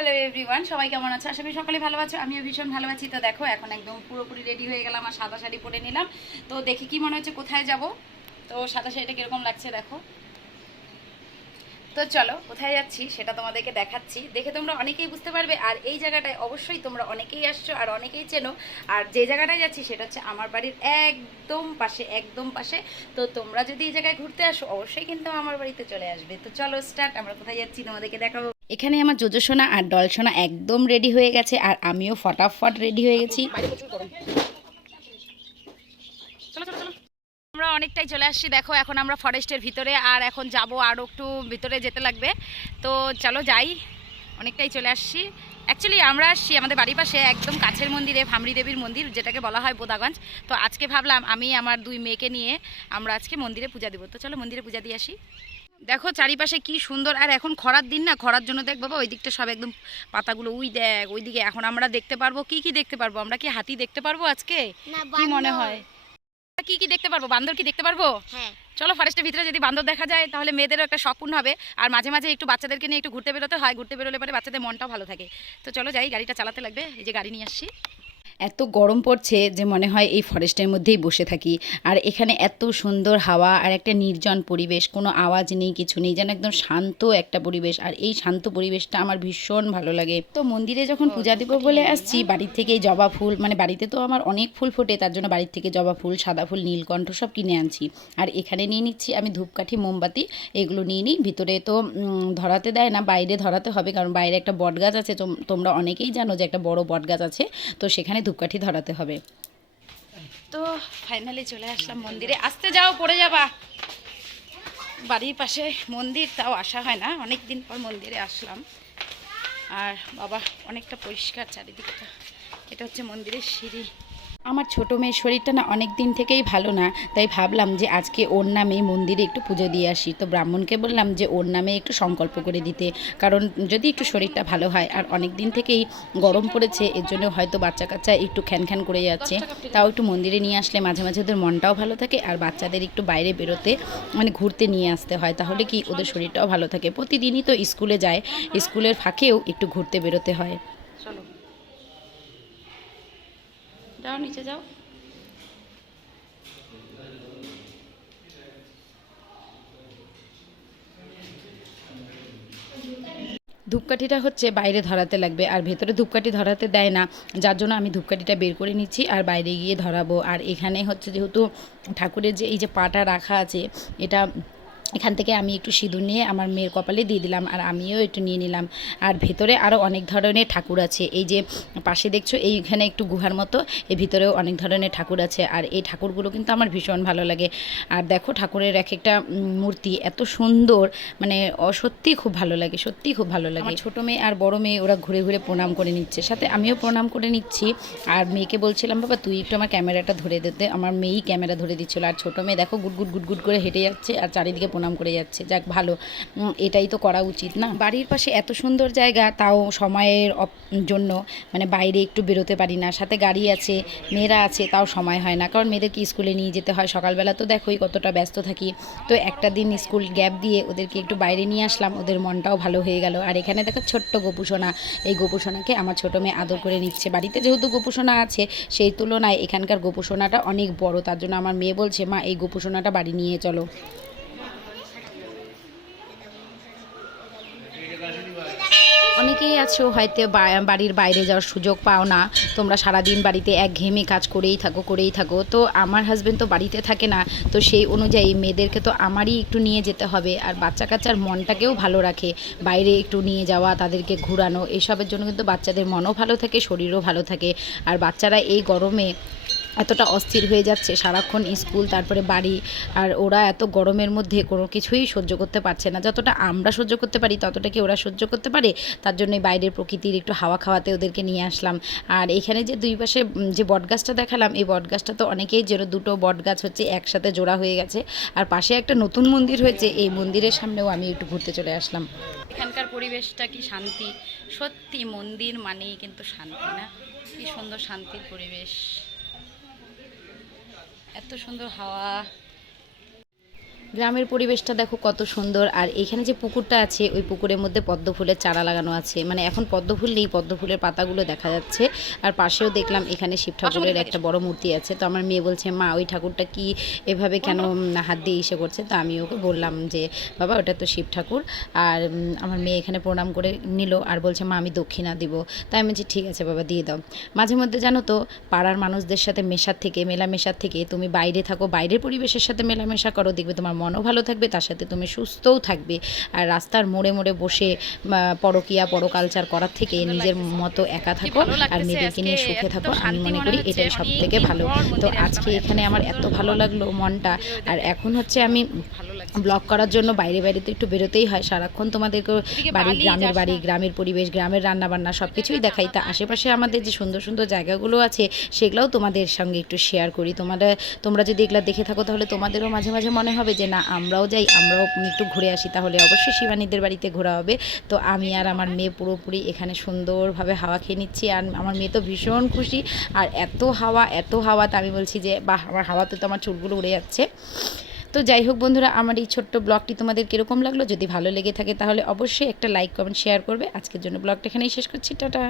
Hello everyone, সবাই কেমন আছো? আশা করি সকলে ভালো আছো। আমিও ভীষণ ভালো আছি। তো দেখো এখন একদম পুরোপুরি রেডি হয়ে গেলাম আর সাদা শাড়ি পরে নিলাম। তো দেখি কি মনে হচ্ছে কোথায় যাব। তো সাদা শাড়িটা কীরকম লাগছে দেখো। তো চলো কোথায় যাচ্ছি সেটা তোমাদেরকে দেখাচ্ছি, দেখে তোমরা অনেকেই বুঝতে পারবে। আর এই জায়গাটায় অবশ্যই তোমরা অনেকেই আসছো আর অনেকেই চেনো। আর যে জায়গাটায় যাচ্ছি সেটা হচ্ছে আমার বাড়ির একদম পাশে। তো তোমরা যদি এই জায়গায় ঘুরতে আসো অবশ্যই কিন্তু আমার বাড়িতে চলে আসবে। তো চলো স্টার্ট, আমরা কোথায় যাচ্ছি তোমাদেরকে দেখাবো। এখানে আমার জোজো সোনা আর ডল সোনা একদম রেডি হয়ে গেছে আর আমিও ফটাফট রেডি হয়ে গেছি। আমরা অনেকটাই চলে আসছি, দেখো এখন আমরা ফরেস্টের ভিতরে আর এখন যাব আরও একটু ভিতরে যেতে লাগবে। তো চলো যাই, অনেকটাই চলে আসছি। অ্যাকচুয়ালি আমরা আসছি আমাদের বাড়ির পাশে একদম কাছের মন্দিরে, ভামরি দেবীর মন্দির, যেটাকে বলা হয় বোদাগঞ্জ। তো আজকে ভাবলাম আমি আমার দুই মেয়েকে নিয়ে আমরা আজকে মন্দিরে পূজা দেবো। তো চলো মন্দিরে পূজা দিয়ে আসি। দেখো চারিপাশে কি সুন্দর, আর এখন খরার দিন না, খরার জন্য দেখ বাবা ওই দিকটা সব একদম পাতাগুলো, উই দেখ ওইদিকে। এখন আমরা দেখতে পারবো কি দেখতে পারবো, আমরা কি হাতি দেখতে পারবো আজকে? কি মনে হয় কি দেখতে পারবো? বান্দর কি দেখতে পারবো? হ্যাঁ চলো ফরেস্টের ভিতরে যদি বান্দর দেখা যায় তাহলে মেয়েদেরও একটা শখ পূর্ণ হবে। আর মাঝে মাঝে একটু বাচ্চাদেরকে নিয়ে একটু ঘুরতে বেরোতে হয়, ঘুরতে বেরোলে পরে বাচ্চাদের মনটাও ভালো থাকে। তো চলো যাই, গাড়িটা চালাতে লাগবে, এই যে গাড়ি নিয়ে আসছি। এত গরম পড়ছে যে মনে হয় এই ফরেস্টের মধ্যেই বসে থাকি। আর এখানে এত সুন্দর হাওয়া আর একটা নির্জন পরিবেশ, কোনো আওয়াজ নেই, কিছু নেই, যেন একদম শান্ত একটা পরিবেশ। আর এই শান্ত পরিবেশটা আমার ভীষণ ভালো লাগে। তো মন্দিরে যখন পূজা দিব বলে আসছি, বাড়ির থেকে জবা ফুল, মানে বাড়িতে তো আমার অনেক ফুল ফোটে, তার জন্য বাড়ির থেকে জবা ফুল, সাদা ফুল, নীলকণ্ঠ সব কিনে আনছি। আর এখানে নিয়ে নিচ্ছি আমি ধূপকাঠি, মোমবাতি, এগুলো নিয়ে নিই। ভিতরে তো ধরাতে দেয় না, বাইরে ধরাতে হবে, কারণ বাইরে একটা বট গাছ আছে। তোমরা অনেকেই জানো যে একটা বড় বট গাছ আছে, তো সেখানে ধূপকাঠি ধরাতে হবে। তো ফাইনালি চলে আসলাম মন্দিরে। আসতে যাও, পড়ে যাবা। বাড়ির পাশে মন্দির, তাও আসা হয় না, অনেক দিন পর মন্দিরে আসলাম। আর বাবা অনেকটা পরিষ্কার চারিদিকটা। এটা হচ্ছে মন্দিরের সিঁড়ি। আমার ছোটো মেয়ের শরীরটা না অনেক দিন থেকেই ভালো না, তাই ভাবলাম যে আজকে ওর নামে মন্দিরে একটু পুজো দিয়ে আসি। তো ব্রাহ্মণকে বললাম যে ওর নামে একটু সংকল্প করে দিতে, কারণ যদি একটু শরীরটা ভালো হয়। আর অনেক দিন থেকেই গরম পড়েছে, এর জন্য হয়তো বাচ্চা কাচ্চা একটু খ্যান করে যাচ্ছে। তাও একটু মন্দিরে নিয়ে আসলে মাঝে মাঝে ওদের মনটাও ভালো থাকে, আর বাচ্চাদের একটু বাইরে বেরোতে, মানে ঘুরতে নিয়ে আসতে হয়, তাহলে কি ওদের শরীরটাও ভালো থাকে। প্রতিদিনই তো স্কুলে যায়, স্কুলের ফাঁকেও একটু ঘুরতে বেরোতে হয়। চলো যাও, নিচে যাও। ধূপকাঠিটা হচ্ছে বাইরে ধরাতে লাগবে, আর ভেতরে ধূপকাঠি ধরাতে দেয় না, যার জন্য আমি ধূপকাঠিটা বের করে নিচ্ছি আর বাইরে গিয়ে ধরাবো। আর এখানে হচ্ছে যেহেতু ঠাকুরের যে এই যে পাটা রাখা আছে, এটা এখান থেকে আমি একটু সিঁদুর নিয়ে আমার মেয়ের কপালে দিয়ে দিলাম, আর আমিও একটু নিয়ে নিলাম। আর ভেতরে আরও অনেক ধরনের ঠাকুর আছে, এই যে পাশে দেখছো এইখানে একটু গুহার মতো, এর ভিতরেও অনেক ধরনের ঠাকুর আছে। আর এই ঠাকুরগুলো কিন্তু আমার ভীষণ ভালো লাগে। আর দেখো ঠাকুরের এক একটা মূর্তি এত সুন্দর, মানে সত্যিই খুব ভালো লাগে, সত্যিই খুব ভালো লাগে। আমার ছোটো মেয়ে আর বড় মেয়ে ওরা ঘুরে ঘুরে প্রণাম করে নিচ্ছে, সাথে আমিও প্রণাম করে নিচ্ছি। আর মেয়েকে বলছিলাম বাবা তুই একটু আমার ক্যামেরাটা ধরে দিতে, আমার মেয়েই ক্যামেরা ধরে দিচ্ছিলো। আর ছোটো মেয়ে দেখো গুট করে হেঁটে যাচ্ছে আর চারিদিকে প্রণাম করে যাচ্ছে। যাক ভালো, এটাই তো করা উচিত না। বাড়ির পাশে এত সুন্দর জায়গা, তাও সময়ের জন্য মানে বাইরে একটু বেরোতে পারি না। সাথে গাড়ি আছে, মেয়েরা আছে, তাও সময় হয় না, কারণ মেয়েদেরকে স্কুলে নিয়ে যেতে হয়। সকালবেলা তো দেখোই কতটা ব্যস্ত থাকি। তো একটা দিন স্কুল গ্যাপ দিয়ে ওদেরকে একটু বাইরে নিয়ে আসলাম, ওদের মনটাও ভালো হয়ে গেল। আর এখানে দেখো ছোট্ট গোপুসোনা, এই গোপুসোনাকে আমার ছোটো মেয়ে আদর করে নিচ্ছে। বাড়িতে যেহেতু গোপুসোনা আছে, সেই তুলনায় এখানকার গোপুসোনাটা অনেক বড়, তার জন্য আমার মেয়ে বলছে মা এই গোপুসোনাটা বাড়ি নিয়ে চলো। অনেকেই আছো হয়তো বাড়ির বাইরে যাওয়ার সুযোগ পাও না, তোমরা সারাদিন বাড়িতে একঘেয়েমি কাজ করেই থাকো। তো আমার হাজব্যান্ড তো বাড়িতে থাকে না, তো সেই অনুযায়ী মেয়েদেরকে তো আমারই একটু নিয়ে যেতে হবে। আর বাচ্চা কাচ্চার মনটাকেও ভালো রাখে বাইরে একটু নিয়ে যাওয়া, তাদেরকে ঘোরানো, এসবের জন্য কিন্তু বাচ্চাদের মনও ভালো থাকে, শরীরও ভালো থাকে। আর বাচ্চারা এই গরমে এতটা অস্থির হয়ে যাচ্ছে, সারাক্ষণ স্কুল তারপরে বাড়ি, আর ওরা এত গরমের মধ্যে কোনো কিছুই সহ্য করতে পারছে না। যতটা আমরা সহ্য করতে পারি ততটা কি ওরা সহ্য করতে পারে? তার জন্যই বাইরের প্রকৃতির একটু হাওয়া খাওয়াতে ওদেরকে নিয়ে আসলাম। আর এখানে যে দুই পাশে যে বটগাছটা দেখালাম, এই বটগাছটা তো অনেকেই যেন দুটো বটগাছ হচ্ছে একসাথে জোড়া হয়ে গেছে। আর পাশে একটা নতুন মন্দির হয়েছে, এই মন্দিরের সামনেও আমি একটু ঘুরতে চলে আসলাম। এখানকার পরিবেশটা কি শান্তি, সত্যি মন্দির মানেই কিন্তু শান্তি, না? কি সুন্দর শান্তির পরিবেশ, এত সুন্দর হাওয়া। গ্রামের পরিবেশটা দেখো কত সুন্দর। আর এখানে যে পুকুরটা আছে ওই পুকুরের মধ্যে পদ্ম ফুলের চারা লাগানো আছে, মানে এখন পদ্ম ফুল নেই, পদ্ম ফুলের পাতাগুলো দেখা যাচ্ছে। আর পাশেও দেখলাম এখানে শিব ঠাকুরের একটা বড় মূর্তি আছে। তো আমার মেয়ে বলছে মা ওই ঠাকুরটা কি এভাবে কেন হাত দিয়ে ইসে করছে। তো আমি ওকে বললাম যে বাবা ওটা তো শিব ঠাকুর। আর আমার মেয়ে এখানে প্রণাম করে নিল আর বলছে মা আমি দক্ষিণা দিব। তাই আমি বলছি ঠিক আছে বাবা দিয়ে দাও। মাঝে মধ্যে জানো তো পাড়ার মানুষদের সাথে মেশার থেকে মেলামেশার থেকে তুমি বাইরে থাকো, বাইরের পরিবেশের সাথে মেলামেশা করো, দেখবে তোমার মনও ভালো থাকবে, তার সাথে তুমি সুস্থও থাকবে। আর রাস্তার মোড়ে মোড়ে বসে পরকীয়া পরকালচার করার থেকে নিজের মতো একা থাকো আর মেয়েদেরকে নিয়ে সুখে থাকো, আমি মনে করি এটাই সব থেকে ভালো। তো আজকে এখানে আমার এত ভালো লাগলো মনটা। আর এখন হচ্ছে আমি ব্লগ করার জন্য বাইরে বাইরে তো একটু বেরোতেই হয়, সারাক্ষণ তোমাদেরকে গ্রামের পরিবেশ, গ্রামের রান্নাবান্না সব কিছুই দেখাই। তা আশেপাশে আমাদের যে সুন্দর সুন্দর জায়গাগুলো আছে সেগুলোও তোমাদের সঙ্গে একটু শেয়ার করি। তোমরা যদি এগুলো দেখে থাকো তাহলে তোমাদেরও মাঝে মাঝে মনে হবে যে না আমরাও যাই, আমরাও একটু ঘুরে আসি। তাহলে অবশ্যই শিবানীদের বাড়িতে ঘোরা হবে। তো আমি আর আমার মেয়ে পুরোপুরি এখানে সুন্দরভাবে হাওয়া খেয়ে নিচ্ছি। আর আমার মেয়ে তো ভীষণ খুশি। আর এত হাওয়া তা আমি বলছি যে বাহ, আমার হাওয়াতে তো আমার চুলগুলো উড়ে যাচ্ছে। তো যাই হোক বন্ধুরা, আমার এই ছোট্ট ব্লগটি তোমাদের কীরকম লাগলো? যদি ভালো লেগে থাকে তাহলে অবশ্যই একটা লাইক কমেন্ট শেয়ার করবে। আজকের জন্য ব্লগটা এখানেই শেষ করছি, টাটা।